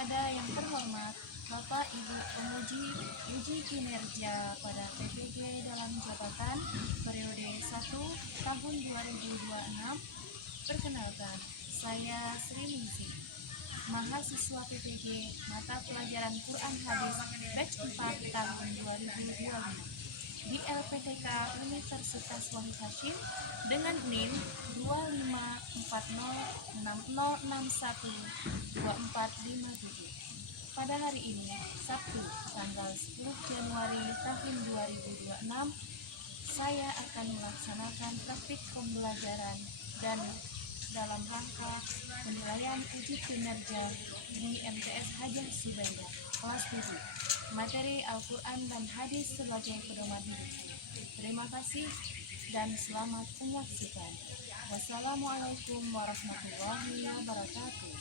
Kepada yang terhormat Bapak Ibu penguji uji kinerja pada PPG dalam jabatan periode 1 tahun 2026. Perkenalkan, saya Sri Ningsih, mahasiswa PPG mata pelajaran Quran Hadis batch 4 tahun 2025 di LPTK Universitas Wahid Hasyim dengan NIM 254060612457. Pada hari ini, Sabtu, tanggal 10 Januari tahun 2026, saya akan melaksanakan praktik pembelajaran dan dalam rangka penilaian uji kinerja di MTS Hajar Subaidah kelas 7, materi Al-Quran dan Hadis sebagai pedoman hidup. Terima kasih dan selamat menyaksikan. Wassalamualaikum warahmatullahi wabarakatuh.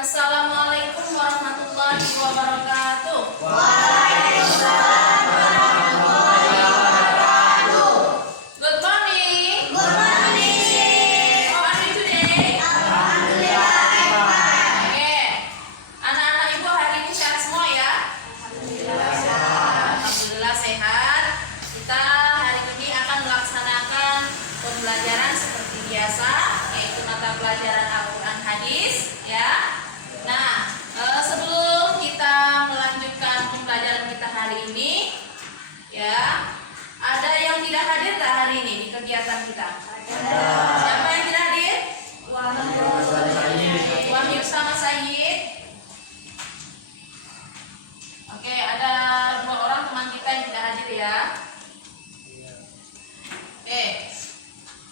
Assalamualaikum warahmatullahi wabarakatuh. Waalaikumsalam warahmatullahi wabarakatuh. Good morning. Good morning. How are you today? Alhamdulillah, I'm fine. Oke. Anak-anak ibu hari ini sehat semua ya? Alhamdulillah sehat. Kita hari ini akan melaksanakan pembelajaran seperti biasa, yaitu mata pelajaran Al-Quran Hadis ya. Nah, sebelum kita melanjutkan pembelajaran kita hari ini, ya, ada yang tidak hadir tak hari ini di kegiatan kita? Siapa yang tidak hadir? Wahyu sama Sayyid. Oke, ada 2 orang teman kita yang tidak hadir ya. Oke,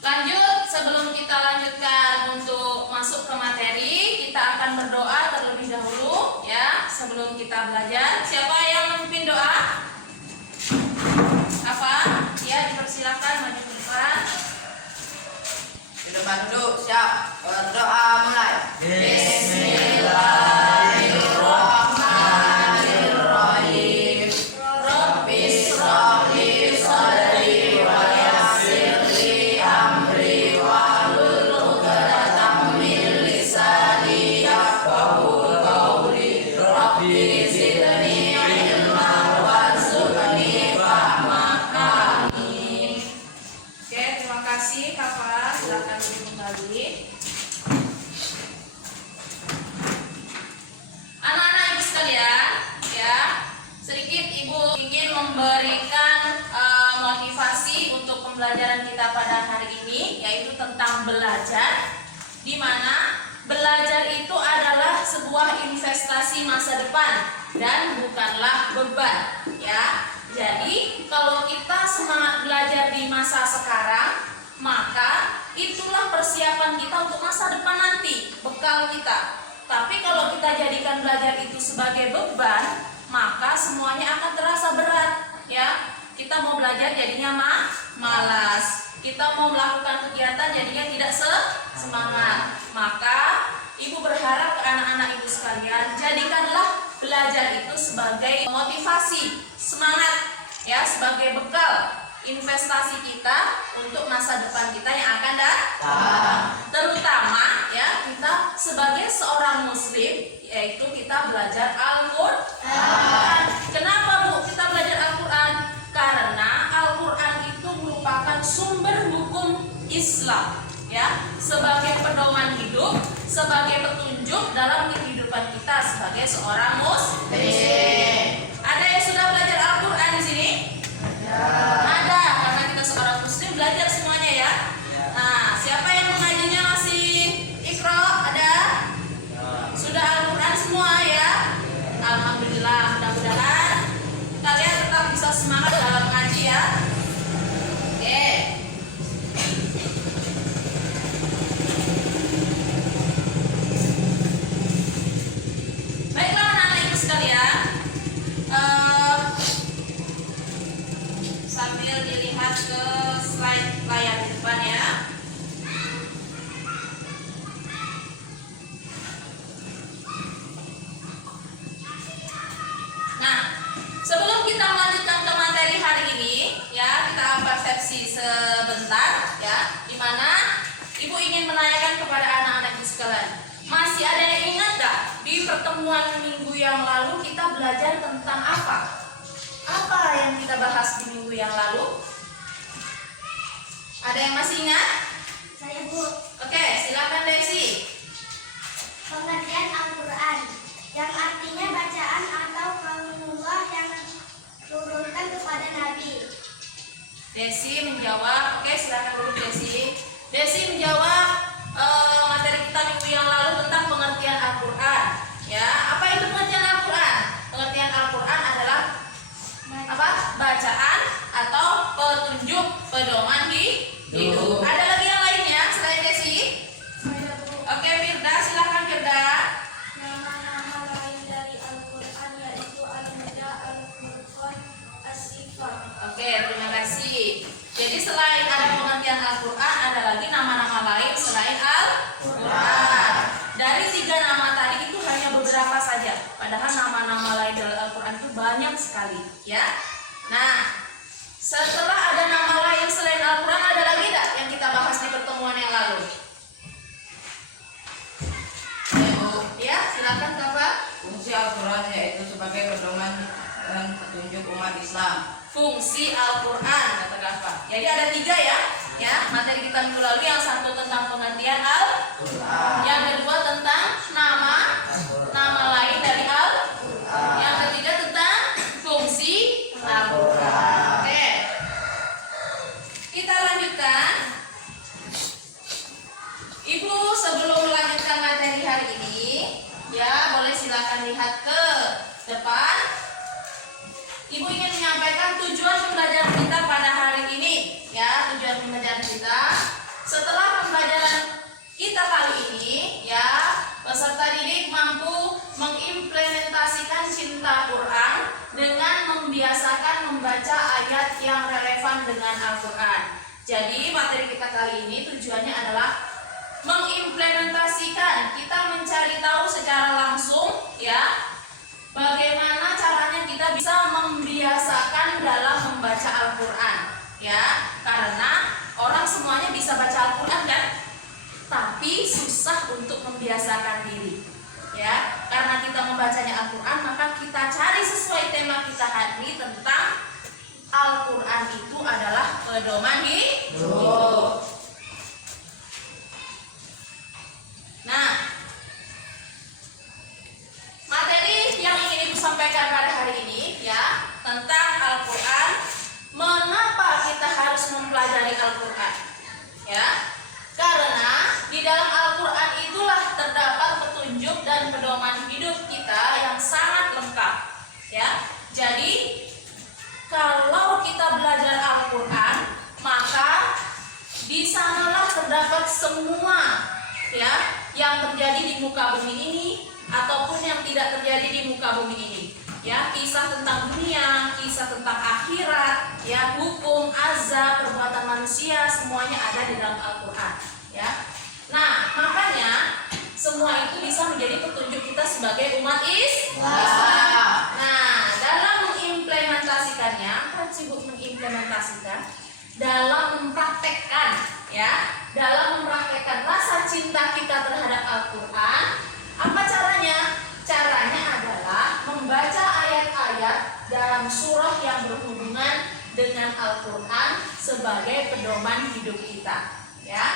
lanjut. Sebelum kita lanjutkan untuk masuk ke materi, kita akan berdoa terlebih dahulu ya sebelum kita belajar. Siapa yang memimpin doa? Apa? Ya, dipersilakan maju ke depan. Di depan duduk, siap. Berdoa mulai. Bismillahirrahmanirrahim. Rabbis shrahli sadri wa yassir li amri wahlul 'uqdatam min lisani yafqahu qawli. Rabbi zidni ilman warzuqni fahma. Amin. Oke, terima kasih Kakak. Silakan duduk kembali. Anak-anak ibu sekalian, ya, sedikit ibu ingin memberikan motivasi untuk pembelajaran kita pada hari ini, yaitu tentang belajar, di mana belajar itu adalah sebuah investasi masa depan dan bukanlah beban, ya. Jadi kalau kita semangat belajar di masa sekarang, maka itulah persiapan kita untuk masa depan nanti, bekal kita. Tapi kalau kita jadikan belajar itu sebagai beban, maka semuanya akan terasa berat, ya. Kita mau belajar jadinya malas. Kita mau melakukan kegiatan jadinya tidak semangat. Maka ibu berharap ke anak-anak ibu sekalian, jadikanlah belajar itu sebagai motivasi, semangat, ya, sebagai bekal investasi kita untuk masa depan kita yang akan datang. Terutama ya kita sebagai seorang muslim, yaitu kita belajar Al-Quran. Kenapa Bu kita belajar Al-Quran? Karena Al-Quran itu merupakan sumber hukum Islam, ya, sebagai pedoman hidup, sebagai petunjuk dalam kehidupan kita sebagai seorang muslim. Ada yang sudah belajar Al-Quran di sini? Ada, karena kita seorang muslim belajar semuanya ya. Nah, siapa yang mengajinya masih Iqra? Ada? Sudah Al-Quran semua ya? Alhamdulillah, mudah-mudahan kalian tetap bisa semangat dalam mengaji ya. Oke. Baiklah anak-anak ibu sekalian, sambil dilihat ke slide layar di depan ya. Nah, sebelum kita melanjutkan ke materi hari ini, ya, kita persepsi sebentar, ya, di mana ibu ingin menanyakan kepada anak-anak sekalian, masih ada yang ingat gak pertemuan minggu yang lalu kita belajar tentang apa? Apa yang kita bahas di minggu yang lalu? Ada yang masih ingat? Saya Bu, Oke, silakan Desi. pengertian Al-Quran yang artinya bacaan atau kalamullah yang turunkan kepada Nabi. Desi menjawab. Oke, silakan dulu Desi. Desi menjawab materi kita minggu yang lalu tentang pengertian Al-Quran. Ya, apa itu pengertian Al-Quran? Pengertian Al-Quran adalah apa? Bacaan atau petunjuk pedoman hidup. Ada lagi yang lainnya selain Desi? Saya Bu, Oke, Firda, silakan Firda. nama-nama lain dari Al-Quran yaitu Al-Huda, Al-Furqan, As-Sifat. Oke, terima kasih. Jadi selain ada pengertian Al-Quran, ada lagi nama-nama lain selain Al-Quran. Dari 3 nama tadi itu hanya beberapa saja. Padahal nama-nama lain dari Al-Quran itu banyak sekali, ya. Nah, setelah ada nama lain selain Al-Quran, ada lagi tidak yang kita bahas di pertemuan yang lalu? Ya Bu, Ya, silakan Kak. fungsi Al-Quran yaitu sebagai pedoman dan petunjuk umat Islam. Fungsi Al-Quran kata Kak. Jadi ada 3 ya. Ya, materi kita minggu lalu yang satu tentang pengertian Al-Quran, yang kedua tentang nama lain dari Al-Quran, yang ketiga tentang fungsi Al-Quran. Oke, kita lanjutkan. Ibu sebelum melanjutkan materi hari ini, ya boleh silakan lihat ke depan. Ibu ingin menyampaikan tujuan pembelajaran kita pada hari ini. Ya, tujuan pembelajaran kita. Setelah pembelajaran kita kali ini, ya, peserta didik mampu mengimplementasikan cinta Quran dengan membiasakan membaca ayat yang relevan dengan Al-Quran. Jadi, materi kita kali ini tujuannya adalah mengimplementasikan, kita mencari tahu secara langsung, ya, bagaimana caranya kita bisa membiasakan dalam membaca Al-Quran, ya, karena orang semuanya bisa baca Al-Quran kan, tapi susah untuk membiasakan diri, ya, karena kita membacanya Al-Quran, maka kita cari sesuai tema kita hari ini tentang Al-Quran itu adalah pedoman hidup. Nah, materi yang ingin Ibu sampaikan pada hari ini, ya, tentang Al-Quran. Mengapa kita harus mempelajari Al-Quran? Ya, karena di dalam Al-Quran itulah terdapat petunjuk dan pedoman hidup kita yang sangat lengkap. Ya, jadi kalau kita belajar Al-Quran, maka di sanalah terdapat semua, ya, yang terjadi di muka bumi ini ataupun yang tidak terjadi di muka bumi ini, ya, kisah tentang dunia, kisah tentang akhirat, ya, hukum, azab, perbuatan manusia, semuanya ada di dalam Al-Quran, ya. Nah, makanya semua itu bisa menjadi petunjuk kita sebagai umat Islam. Nah, dalam mengimplementasikannya, kan sibuk mengimplementasikan, dalam mempraktekkan, ya, dalam mempraktekkan rasa cinta kita terhadap Al-Quran. Apa caranya? Caranya adalah membaca ayat-ayat dalam surah yang berhubungan dengan Al-Quran sebagai pedoman hidup kita, ya.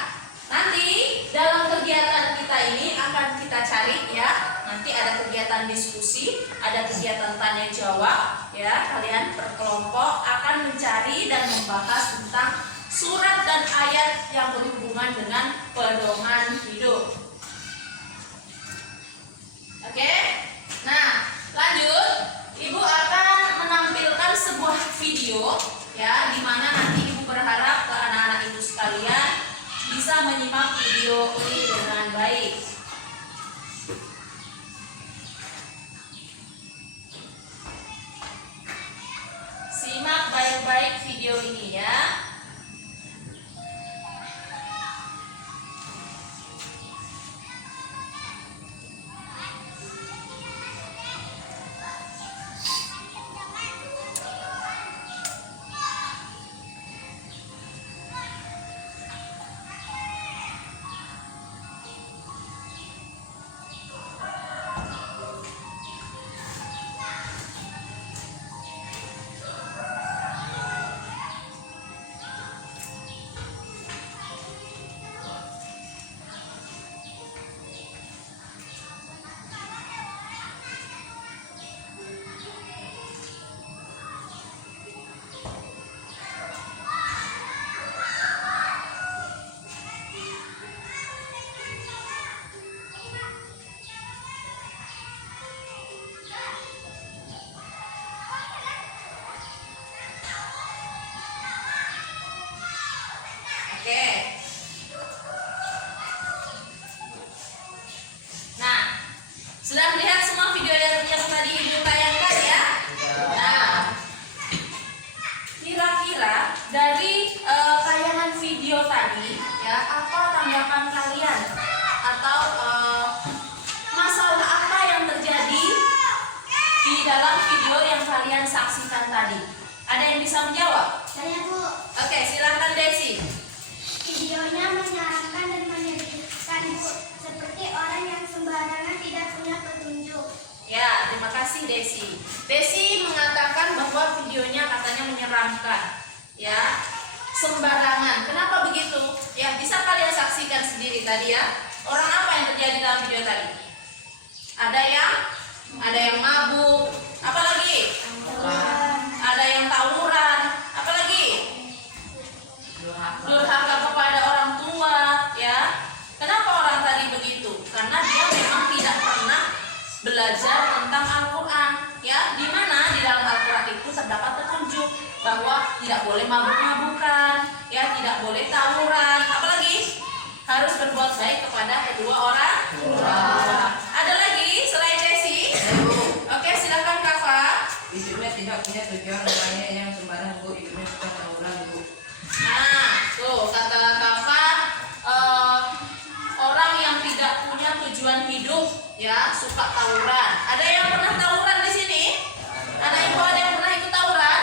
Nanti dalam kegiatan kita ini akan kita cari, ya. Nanti ada kegiatan diskusi, ada kegiatan tanya jawab, ya. Kalian berkelompok akan mencari dan membahas tentang surat dan ayat yang berhubungan dengan pedoman hidup. Oke? Nah, lanjut. Ibu akan menampilkan sebuah video, ya, di mana nanti Ibu berharap ke anak-anak Ibu sekalian bisa menyimak video ini dengan baik. Simak baik-baik video ini, ya. Sudah melihat semua video yang tadi Ibu tayangkan ya? Nah, kira-kira dari tayangan video tadi ya, apa tanggapan kalian? Atau masalah apa yang terjadi di dalam video yang kalian saksikan tadi? Ada yang bisa menjawab? Saya Bu, Oke, silakan Desi. videonya menyarankan dan menyedihkan Bu, seperti orang yang sembarangan tidak punya petunjuk. Ya, terima kasih Desi. Desi mengatakan bahwa videonya katanya menyeramkan. Ya, sembarangan. Kenapa begitu? Ya, bisa kalian saksikan sendiri tadi ya. Orang apa yang terjadi dalam video tadi? Ada yang mabuk. Apa lagi? Ada yang tawuran. Apa lagi? Durhaka kepada orang tua. Ya. Kenapa orang tadi begitu? Karena dia memang tidak pernah belajar tentang Al-Quran, ya, di mana di dalam Al-Quran itu terdapat petunjuk bahwa tidak boleh mabuk-mabukan, ya, tidak boleh tawuran, apalagi harus berbuat baik kepada kedua orang tua. Ada lagi selain Desi? Oke, silakan Kafa. Hidupnya tidak punya tujuan, makanya yang sembarang Bu, hidupnya suka tawuran Bu. Nah, tuh kata Kafa, orang yang tidak punya tujuan hidup, ya, suka tawuran. Ada yang pernah tawuran di sini? Ada yang pernah ikut tawuran?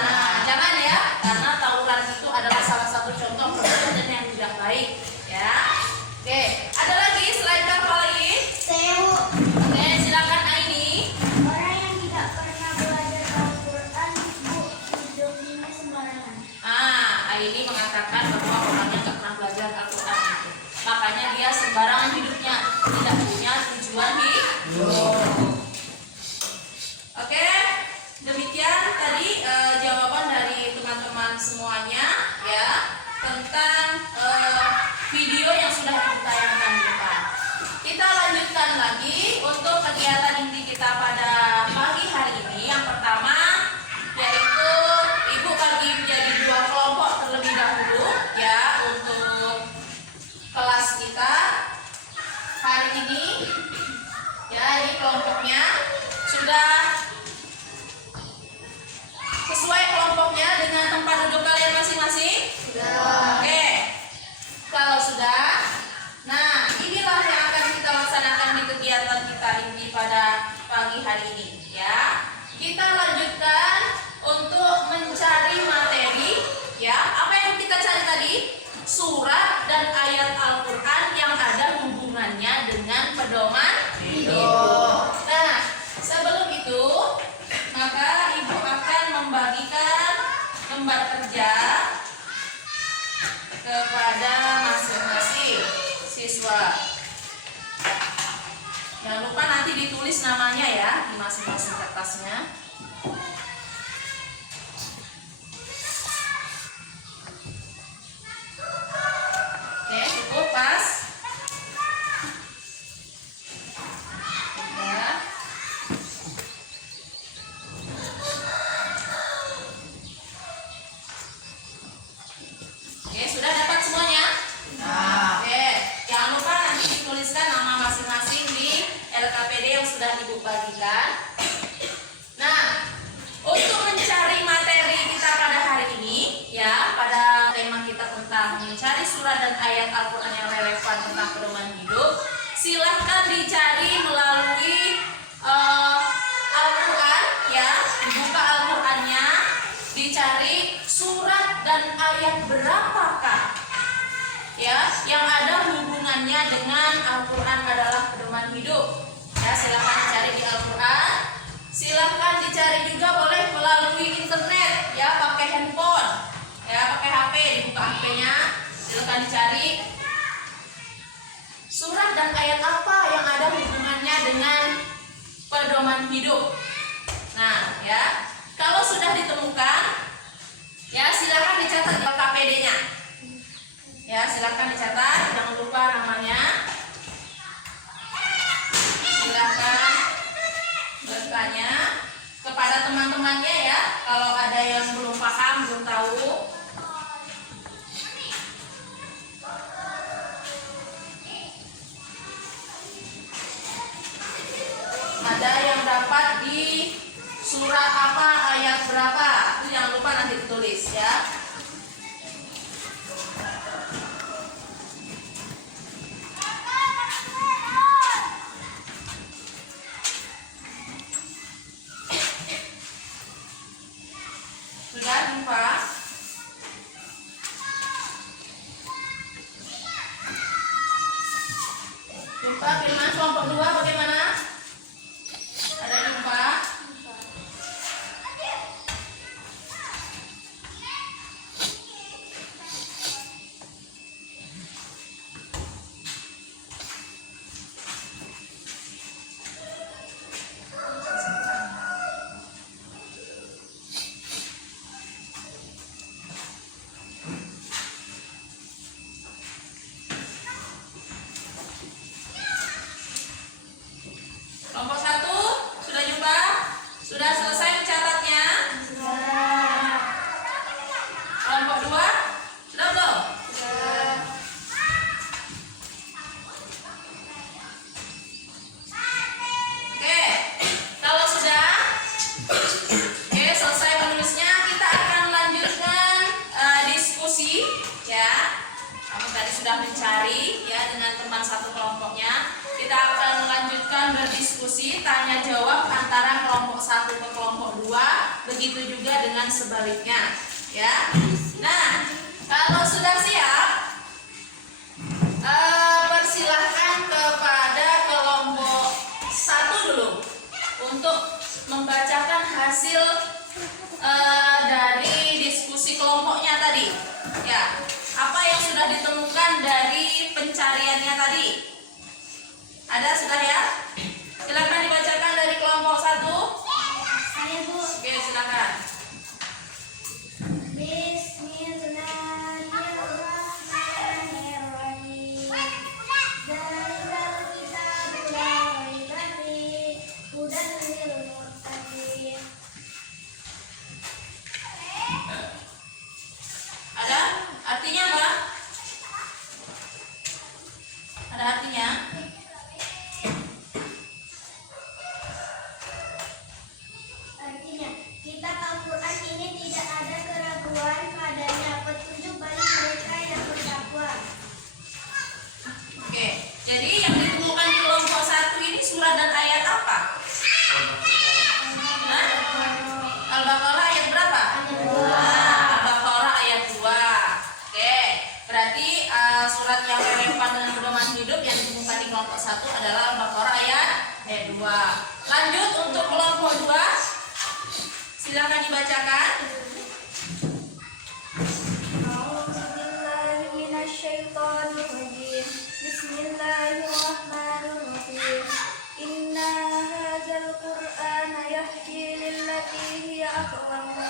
Nah, jangan ya, karena tawuran itu adalah salah satu contoh perbuatan yang tidak baik, ya. Oke, ada lagi selain Kafa lagi? Saya Bu, Oke, silakan Aini. orang yang tidak pernah belajar Al-Quran Bu, hidupnya sembarangan. Aini mengatakan bahwa orangnya tidak pernah belajar Al-Quran itu. Makanya dia sembarangan hidupnya, tidak punya tujuan hidup. Oke, demikian tadi jawaban dari teman-teman semuanya ya tentang video yang sudah ditayangkan di depan. Kita lanjutkan lagi untuk kegiatan inti kita pada pagi hari ini. Yang pertama yaitu Ibu bagi menjadi 2 kelompok terlebih dahulu ya untuk kelas kita hari ini. Ya, ini kelompoknya sudah sesuai kelompoknya dengan tempat duduk kalian masing-masing? Sudah. Oke. Kalau sudah, nah inilah yang akan kita laksanakan di kegiatan kita inti pada pagi hari ini ya. Kita lanjutkan untuk mencari materi ya. Apa yang kita cari tadi? Surat dan ayat Al-Quran yang ada hubungannya dengan pedoman hidup. Nah, sebelum itu maka Ibu akan membagikan lembar kerja kepada masing-masing siswa. Jangan lupa nanti ditulis namanya ya di masing-masing kertasnya. Oke, cukup pas. Udah. Oke, sudah dapat semuanya? Nah, Oke, jangan lupa nanti dituliskan nama masing-masing di LKPD yang sudah Ibu bagikan. Nah, untuk mencari materi kita pada hari ini, ya, pada tema kita tentang mencari surat dan ayat Al-Quran yang relevan tentang pedoman hidup, silahkan dicari melalui Al-Quran, ya, dibuka Al-Qurannya, dicari surat dan ayat berapakah ya yang ada hubungannya dengan Al-Quran adalah pedoman hidup. Ya, silahkan dicari di Al-Quran. Silahkan dicari juga boleh melalui internet ya, pakai handphone ya, pakai HP, dibuka HP-nya, silahkan dicari surat dan ayat apa yang ada hubungannya dengan pedoman hidup. Nah ya, kalau sudah ditemukan ya silahkan dicatat di KPD-nya. Ya, silakan dicatat, jangan lupa namanya. Silakan bertanya kepada teman-temannya ya, kalau ada yang belum paham, belum tahu. ada yang dapat di surat apa, ayat berapa, itu jangan lupa nanti ditulis ya. Sudah jumpa? Jumpa firman kelompok 2 bagaimana? Ada jumpa? Kelompok 1 sudah jumpa? Sudah selesai mencatatnya? Kelompok 2 sudah belum? Oke, kalau sudah, oke selesai menulisnya, kita akan lanjutkan diskusi ya. Kamu tadi sudah mencari ya dengan teman satu kelompoknya. Kita akan melanjutkan berdiskusi tanya jawab antara kelompok 1 ke kelompok 2, begitu juga dengan sebaliknya ya. Nah, kalau sudah siap, persilahkan kepada kelompok 1 dulu untuk membacakan hasil dari diskusi kelompoknya tadi ya. Apa yang sudah ditemukan dari pencariannya tadi? Ada sudah ya? Silakan dibacakan dari kelompok 1. Saya, Bu. Oke, silakan. Bismillahirrahmanirrahim. Zalikal kitabu la raiba fihi hudan lil muttaqin. Ada? Artinya apa? Ada artinya? Artinya, kitab Al-Quran ini tidak ada keraguan padanya, petunjuk bagi mereka yang bertakwa. Oke, jadi yang ditemukan di kelompok 1 ini surat dan ayat apa? Hah? Al-Baqarah ayat berapa? Al-Baqarah ayat 2. Oke, berarti surat yang relevan dengan pedoman hidup yang ditemukan di kelompok 1 adalah Al-Baqarah ayat 2. Lanjut untuk kelompok 2. Silakan dibacakan. A'udzubillahi minasyaitonirrajim. Bismillahirrahmanirrahim. Inna hadzal Qur'ana yahdi lillati hiya aqwam wa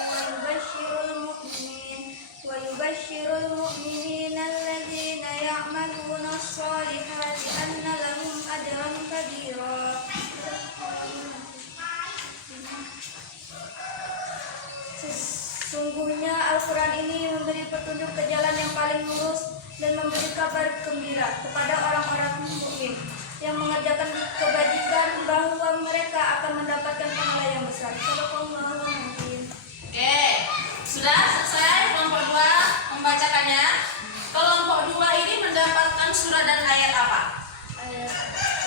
yubashshirul mu'minina alladzina ya'maluna as-solihati anna lahum ajran kabira. Sesungguhnya Al-Quran ini memberi petunjuk ke jalan yang paling lurus dan memberi kabar gembira kepada orang-orang mukmin yang mengerjakan kebajikan bahwa mereka akan mendapatkan pahala yang besar. Shadaqallahul adzim. Oke, sudah selesai kelompok 2 membacakannya. Kelompok 2 ini mendapatkan surat dan ayat apa?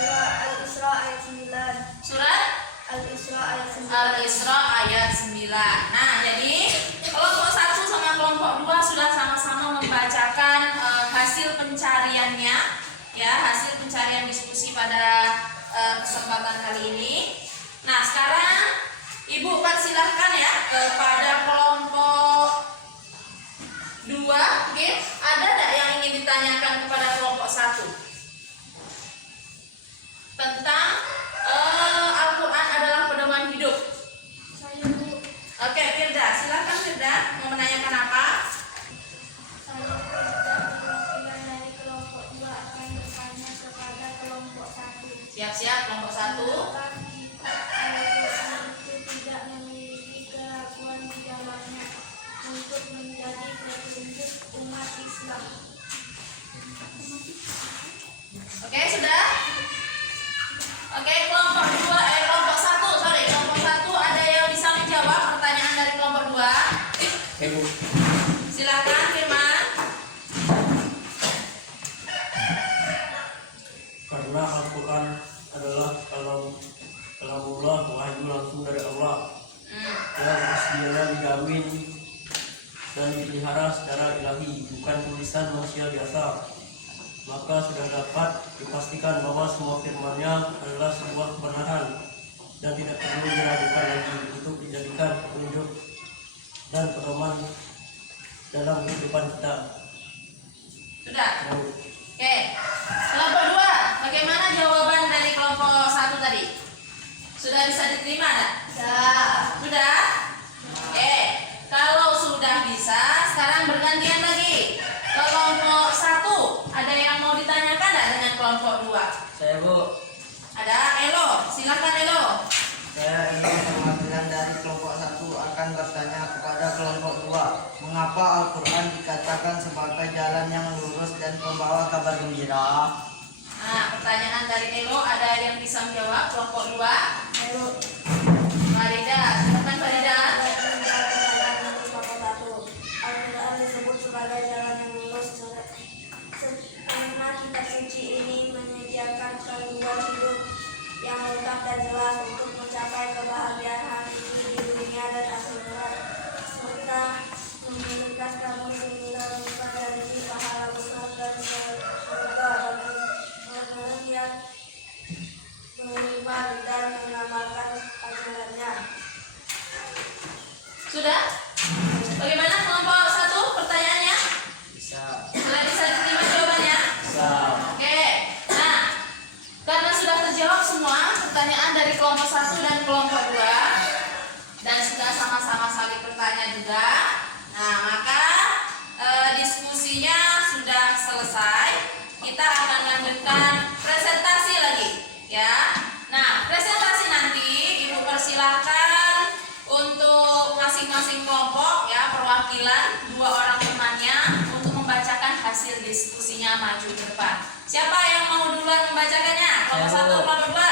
Surah Al-Isra ayat 9. Surat Al-Isra ayat 9. Al-Isra ayat 9. Nah, jadi kelompok 1 sama kelompok 2 sudah sama-sama membacakan hasil pencariannya ya, hasil pencarian diskusi pada kesempatan kali ini. Nah, sekarang Ibu persilahkan ya kepada kelompok 2. Oke, ada tidak yang ingin ditanyakan kepada kelompok 1 tentang Al-Quran adalah pedoman hidup? Saya, Bu. Oke, Firda, silakan Firda, mau menanyakan apa? Saya perwakilan dari kelompok 2 akan bertanya kepada kelompok 1. Siap-siap kelompok 1. Apakah kitab Al-Quran itu tidak memiliki keraguan di dalamnya untuk menjadi petunjuk umat Islam? Oke, sudah? Oke, kelompok 2, kelompok dipelihara secara ilahi, bukan tulisan manusia biasa. Maka sudah dapat dipastikan bahwa semua firman-Nya adalah sebuah kebenaran dan tidak perlu diragukan lagi untuk dijadikan petunjuk dan pedoman dalam kehidupan kita. Sudah? Oke. Kelompok 2, bagaimana jawaban dari kelompok 1 tadi? Sudah bisa diterima enggak? Sudah? Oke. Kalau sudah bisa, sekarang bergantian lagi. Kelompok 1, ada yang mau ditanyakan enggak dengan kelompok 2? Saya Bu, Ada Elo, silakan Elo. saya ingin perwakilan dari kelompok 1 akan bertanya kepada kelompok 2, mengapa Al-Quran dikatakan sebagai jalan yang lurus dan membawa kabar gembira? Nah, pertanyaan dari Elo, ada yang bisa menjawab kelompok 2? Lalu, Farida, silakan Farida. Al-Quran disebut sebagai jalan yang lurus karena kitab suci ini menyediakan panduan hidup yang lengkap dan jelas untuk mencapai kebahagiaan hakiki di dunia dan akhirat, serta memberikan kamu sehingga dari pahala besar dan surga bagi orang yang beriman dan mengamalkan ajarannya. Sudah? Bagaimana kelompok 1 pertanyaannya? Bisa. Sudah bisa diterima jawabannya? Bisa. Oke. Nah, karena sudah terjawab semua pertanyaan dari kelompok 1 dan kelompok 2 dan sudah sama-sama saling bertanya juga. Nah, maka diskusinya sudah selesai. Kita akan lanjutkan presentasi lagi, ya. Nah, presentasi nanti Ibu persilahkan untuk masing-masing kelompok, ya, perwakilan 2 orang temannya untuk membacakan hasil diskusinya maju ke depan. Siapa yang mau duluan membacakannya? Kelompok 1, kelompok 2?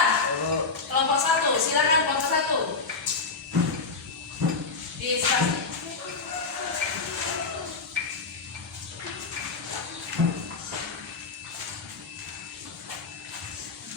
Kelompok 1, silakan kelompok 1. Diskusi.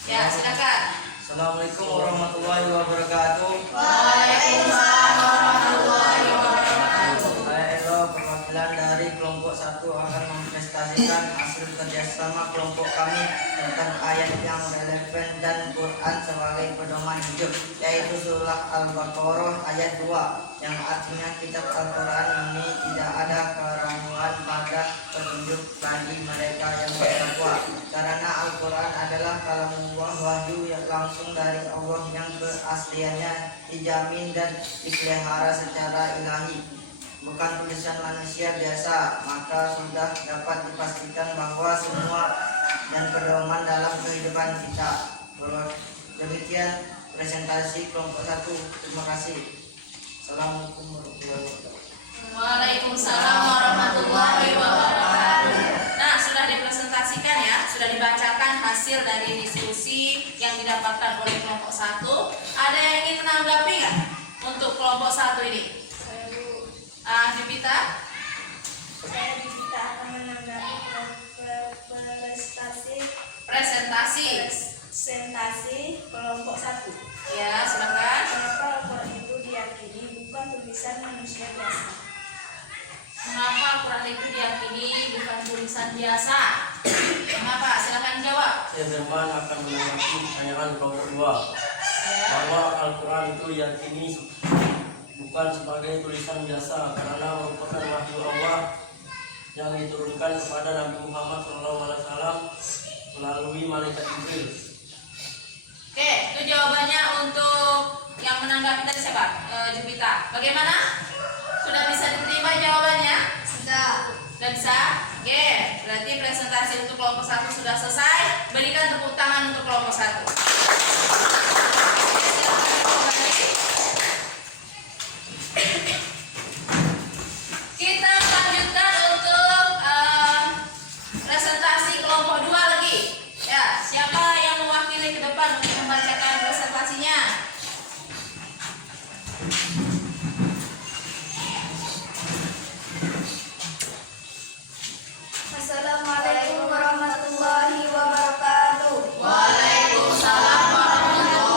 Ya, silakan. Assalamualaikum warahmatullahi wabarakatuh. Waalaikumsalam warahmatullahi wabarakatuh. Saya Elo, perwakilan dari kelompok 1 akan mempresentasikan hasil kerjasama kelompok kami tentang ayat yang relevan dan Quran sebagai pedoman hidup, yaitu surah Al-Baqarah ayat 2, yang artinya kitab Al-Quran ini tidak ada keraguan pada petunjuk bagi mereka yang bertakwa, karena Al-Quran adalah kalamullah, wahyu yang langsung dari Allah yang keasliannya dijamin dan dipelihara secara ilahi, bukan tulisan manusia biasa. Maka sudah dapat dipastikan bahwa semua dan pedoman dalam kehidupan kita. Demikian presentasi kelompok 1. Terima kasih. Assalamualaikum warahmatullahi wabarakatuh. Waalaikumsalam warahmatullahi wabarakatuh. Nah, sudah dipresentasikan ya, sudah dibacakan hasil dari diskusi yang didapatkan oleh kelompok 1. Ada yang ingin menanggapi nggak untuk kelompok 1 ini? Dipita? Saya Dipita akan menanggapi presentasi kelompok 1. Ya, silakan. Kenapa Al-Quran itu diyakini bukan tulisan manusia biasa? Mengapa Al-Quran itu diyakini bukan tulisan biasa? Mengapa? Silakan jawab. Saya Firman akan menanggapi pertanyaan kelompok 2 Ya. bahwa Al-Quran itu diyakini bukan sebagai tulisan biasa karena merupakan wahyu Allah yang diturunkan kepada Nabi Muhammad SAW melalui malaikat Jibril. Oke, itu jawabannya untuk yang menanggapi tadi siapa? Jupita. Bagaimana? Sudah bisa diterima jawabannya? Sudah. Sudah bisa? Oke, berarti presentasi untuk kelompok 1 sudah selesai. Berikan tepuk tangan untuk kelompok 1. Oke, silakan kembali. Kita lanjutkan untuk presentasi kelompok 2 lagi. Ya, siapa yang mewakili ke depan untuk membacakan presentasinya? Assalamualaikum warahmatullahi wabarakatuh. Waalaikumsalam warahmatullahi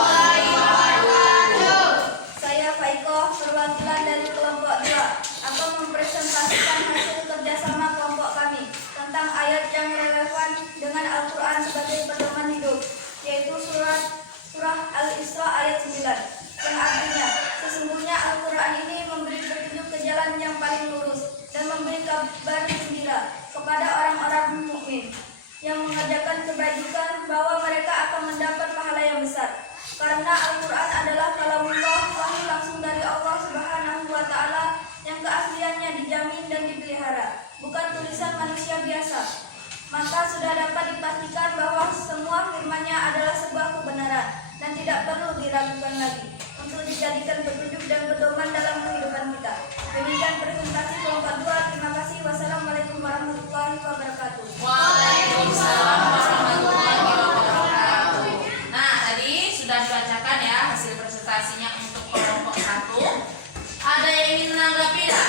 Al-Isra ayat 9 yang artinya, sesungguhnya Al-Quran ini memberi petunjuk ke jalan yang paling lurus dan memberi kabar gembira kepada orang-orang mukmin yang mengerjakan kebajikan bahwa mereka akan mendapat pahala yang besar. Karena Al-Quran adalah kalamullah, wahyu langsung dari Allah Subhanahu wa Ta'ala yang keasliannya dijamin dan dipelihara, bukan tulisan manusia biasa. Maka sudah dapat dipastikan bahwa semua firman-Nya adalah sebuah kebenaran dan tidak perlu diragukan lagi untuk dijadikan petunjuk dan pedoman dalam kehidupan kita. Demikian presentasi kelompok 2. Terima kasih. Wassalamualaikum warahmatullahi wabarakatuh. Waalaikumsalam warahmatullahi wabarakatuh. Nah, tadi sudah dibacakan ya hasil presentasinya untuk kelompok 1. Ada yang ingin menanggapi ya?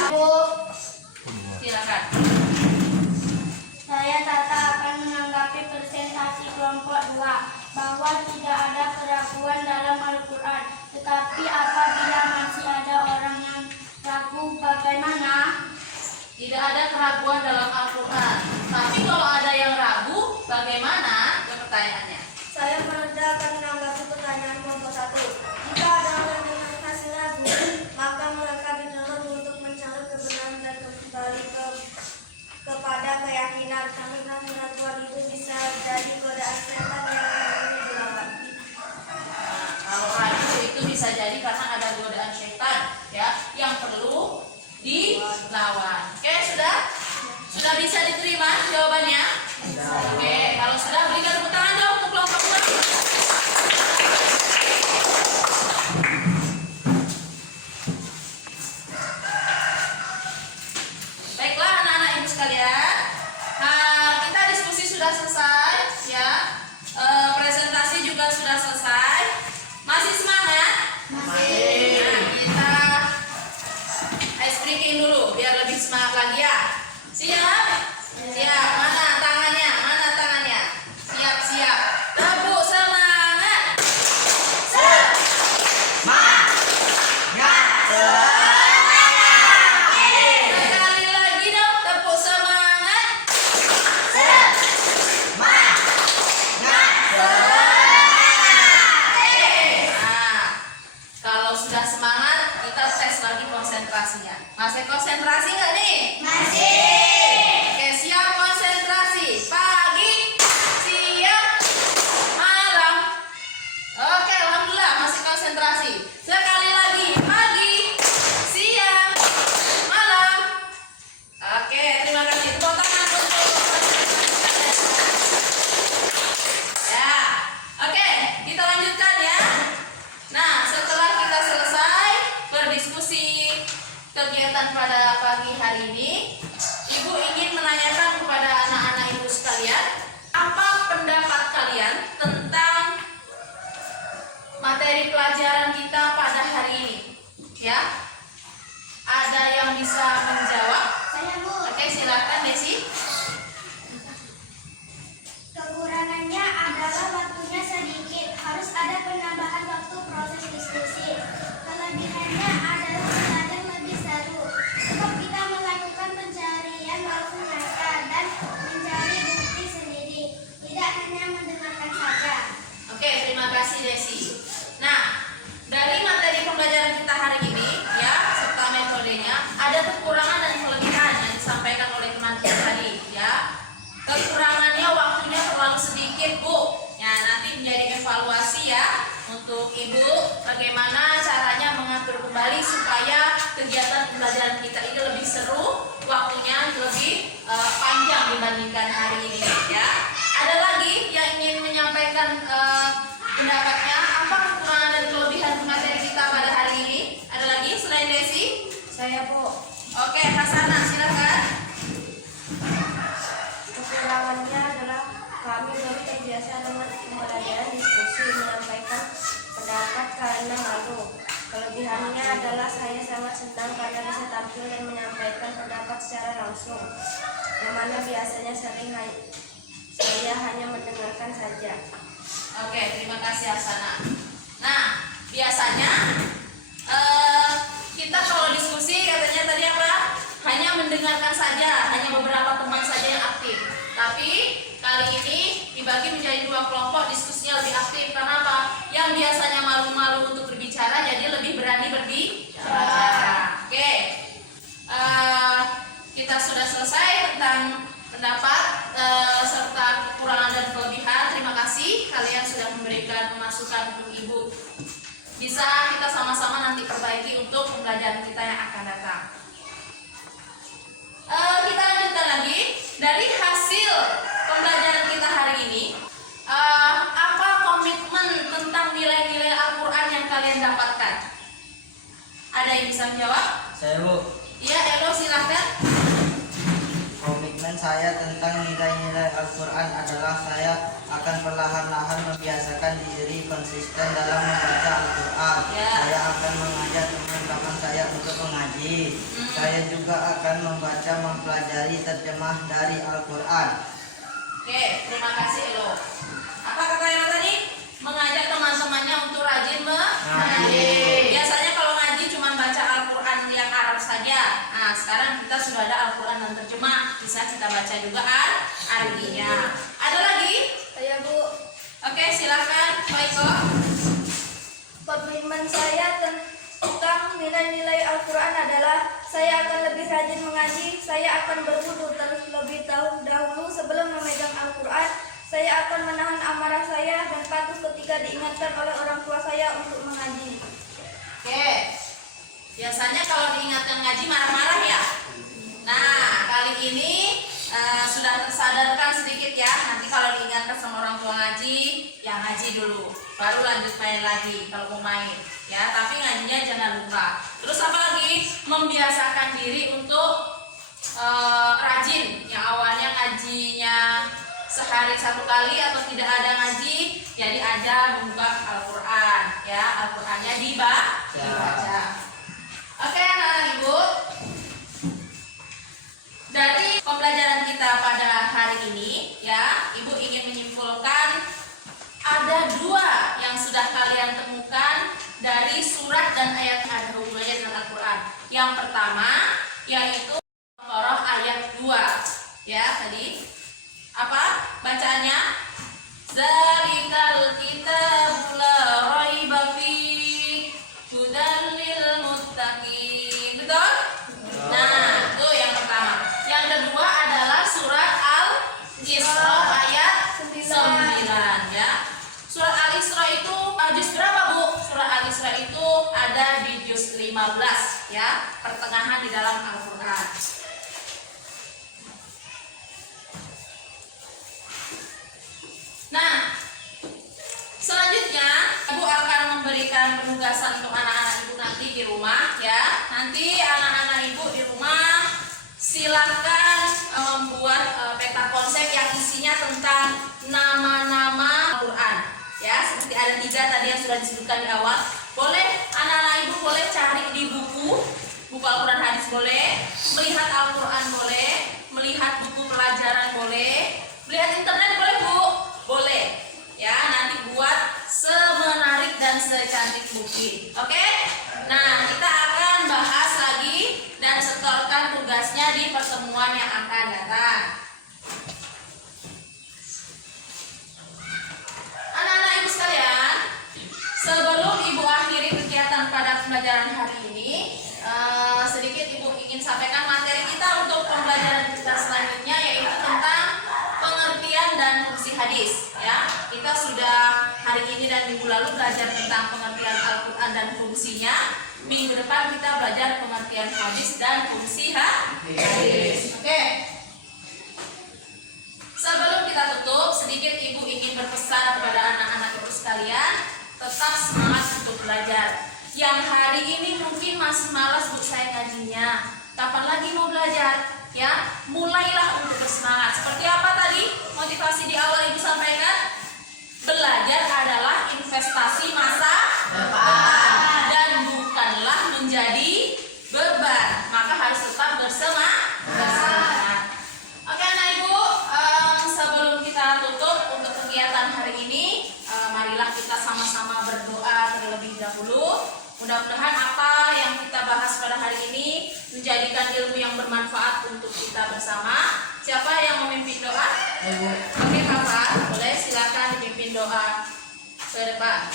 Silakan. Saya Tata akan menanggapi presentasi kelompok 2 bahwa tidak ada keraguan dalam Al-Quran. Tetapi apabila masih ada orang yang ragu, bagaimana? Tidak ada keraguan dalam Al-Quran. Tapi kalau ada yang ragu, bagaimana? Itu pertanyaannya. Saya akan menanggapi pertanyaan kelompok 1. Jika ada orang yang masih ragu, maka mereka dituntut untuk mencari kebenaran dan kembali kepada keyakinan. Karena keraguan itu bisa jadi godaan setan yang perlu dilawan. Kalau ragu itu bisa jadi karena ada godaan syaitan ya yang perlu dilawan. Oke, sudah bisa diterima jawabannya? Oke, kalau sudah berikan tepuk tangan dong untuk kelompok 2. Baiklah anak-anak ibu sekalian, kita diskusi sudah selesai ya. Presentasi juga sudah selesai. Masih semangat? Masih. Nah, kita ice breaking dulu biar lebih semangat lagi ya. Siap? Siap. Mana tangannya? Mana tangannya? Siap. Tepuk semangat. Sekali lagi dong, tepuk semangat. Nah, kalau sudah semangat, kita tes lagi konsentrasinya. Masih konsentrasi nggak nih? Oke, siap konsentrasi. Pagi, siang, malam. Oke, alhamdulillah masih konsentrasi. Sekali lagi, pagi, siang, malam. Oke, terima kasih. Tepuk tangan untuk ya. Oke, kita lanjutkan ya. Nah, setelah kita selesai berdiskusi kegiatan pada pagi hari ini, Ibu ingin menanyakan kepada anak-anak Ibu sekalian, apa pendapat kalian tentang materi pelajaran kita pada hari ini? Ya, ada yang bisa menjawab? Saya Bu. Oke, silakan Desi. Kekurangannya adalah waktunya sedikit, harus ada penambahan waktu proses diskusi. Kelebihannya adalah belajar lebih seru, sebab kita melakukan pencarian langsung nyata dan mencari bukti sendiri, tidak hanya mendengarkan saja. Oke, terima kasih Desi. Nah, dari materi pembelajaran kita hari ini ya, serta metodenya, ada kekurangan dan kelebihan yang disampaikan oleh teman kita tadi ya. Kekurangannya waktunya terlalu sedikit, Bu. Ya, nanti menjadi evaluasi ya untuk Ibu bagaimana caranya mengatur kembali supaya kegiatan pembelajaran kita ini lebih seru, waktunya lebih panjang dibandingkan hari ini ya. Ada lagi yang ingin menyampaikan pendapatnya, apa kekurangan dan kelebihan materi kita pada hari ini? Ada lagi selain Desi? Saya Bu. Oke, Hasanah silakan. Kekurangannya adalah kami belum terbiasa dengan pembelajaran diskusi menyampaikan pendapat karena malu. Kelebihannya adalah saya sangat senang karena bisa tampil dan menyampaikan pendapat secara langsung, yang mana biasanya saya hanya mendengarkan saja. Oke, terima kasih Hasanah. Nah, biasanya kita kalau diskusi katanya tadi apa? Hanya mendengarkan saja, hanya beberapa teman saja yang aktif. Tapi kali ini dibagi menjadi 2 kelompok, diskusinya lebih aktif. Karena apa? Yang biasanya malu bisa kita sama-sama nanti perbaiki untuk pembelajaran kita yang akan datang. Kita lanjutkan lagi dari hasil pembelajaran kita hari ini. Apa komitmen tentang nilai-nilai Al-Quran yang kalian dapatkan? Ada yang bisa menjawab? Saya Bu, Iya, Elo silahkan. komitmen saya tentang nilai-nilai Al-Quran adalah saya akan perlahan-lahan membiasakan diri konsisten dalam membaca Al-Quran. Ya. Saya akan mengajak teman-teman saya untuk mengaji. Saya juga akan membaca mempelajari terjemah dari Al-Quran. Oke, terima kasih Elo. Apa kata Elo tadi? Mengajak teman-temannya untuk rajin mengaji. Biasanya kalau ngaji cuma baca Al-Quran yang Arab saja. Nah, sekarang kita sudah ada Al-Quran dan terjemah, bisa kita baca juga artinya. Ada lagi? Saya Bu, Oke, silakan Pak Iko. komitmen saya tentang nilai-nilai Al-Quran adalah saya akan lebih rajin mengaji, saya akan berwudu terlebih dahulu sebelum memegang Al-Quran, saya akan menahan amarah saya dan patuh ketika diingatkan oleh orang tua saya untuk mengaji. Oke. Biasanya kalau diingatkan ngaji marah-marah ya. Nah, kali ini sudah tersadarkan sedikit ya. Nanti kalau diingatkan sama orang tua ngaji, ya ngaji dulu. Baru lanjut main lagi kalau mau main. Ya, tapi ngajinya jangan lupa. Terus apa lagi? Membiasakan diri untuk rajin. Yang awalnya ngajinya sehari 1 kali atau tidak ada ngaji, ya diajar membuka Al-Quran. Ya, Al-Qurannya dibaca. Oke anak-anak ibu, dari pembelajaran kita pada hari ini ya, ibu ingin menyimpulkan ada 2 yang sudah kalian temukan dari surat dan ayat yang ada hubungannya dengan Al-Quran. Yang pertama yaitu Al-Baqarah ayat 2 ya, tadi apa bacaannya? Zalikal kitabul la raiba fihi hudan lil muttaqin. Betul? Nah, itu yang pertama. Yang kedua adalah surat Al-Isra ayat 9 ya. Surat Al-Isra itu juz berapa, Bu? Surat Al-Isra itu ada di juz 15 ya, pertengahan di dalam Al-Qur'an. Nah, selanjutnya Ibu akan memberikan penugasan untuk anak-anak Ibu nanti di rumah ya. Nanti anak-anak Ibu di rumah silakan membuat peta konsep yang isinya tentang nama-nama Al-Quran ya. Seperti ada 3 tadi yang sudah disebutkan di awal. Boleh anak-anak Ibu boleh cari di buku Al-Quran hadis boleh, melihat Al-Quran boleh, melihat buku pelajaran boleh, melihat internet boleh Bu. Boleh ya, nanti buat semenarik dan secantik mungkin. Oke? Nah, kita akan bahas lagi dan setorkan tugasnya di pertemuan yang akan datang. Anak-anak Ibu sekalian, sebelum Ibu akhiri kegiatan pada pembelajaran hari ini, sedikit Ibu ingin sampaikan materi kita untuk pembelajaran kita selanjutnya, yaitu tentang pengertian dan fungsi hadis ya. Kita sudah hari ini dan minggu lalu belajar tentang pengertian Al-Quran dan fungsinya. Minggu depan kita belajar pengertian hadis dan fungsi hadis. Oke. Sebelum kita tutup, sedikit Ibu ingin berpesan kepada anak-anak Ibu sekalian, tetap semangat untuk belajar. Yang hari ini mungkin masih malas Bu saya ngajinya, kapan lagi mau belajar? Ya, mulailah untuk bersemangat. Seperti apa tadi motivasi di awal Ibu sampaikan? Belajar adalah investasi masa depan dan bukanlah menjadi beban. Maka harus tetap bersemangat. Oke anak Ibu, sebelum kita tutup untuk kegiatan hari ini, marilah kita sama-sama berdoa terlebih dahulu. Mudah-mudahan apa yang kita bahas pada hari ini menjadikan ilmu yang bermanfaat untuk kita bersama. Siapa yang memimpin doa? Oke Papa, boleh silakan dipimpin doa ke depan.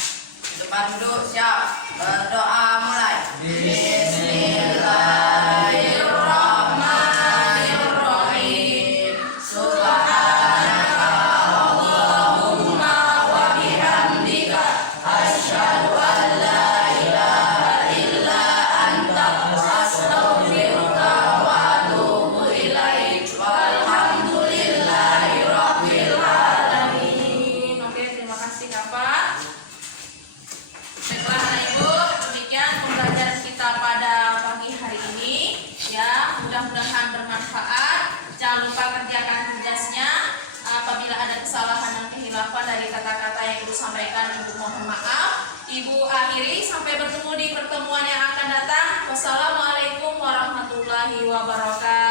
Depan duduk, siap. Berdoa mulai. Bismillahirrahmanirrahim. Subhanaka Allahumma wa bihamdika asyhadu an la masih hafal? Baiklah anak ibu, demikian pembelajaran kita pada pagi hari ini. Ya, mudah-mudahan bermanfaat. Jangan lupa kerjakan tugasnya. Apabila ada kesalahan dan kehilafan dari kata-kata yang ibu sampaikan, ibu mohon maaf. Ibu akhiri, sampai bertemu di pertemuan yang akan datang. Wassalamualaikum warahmatullahi wabarakatuh.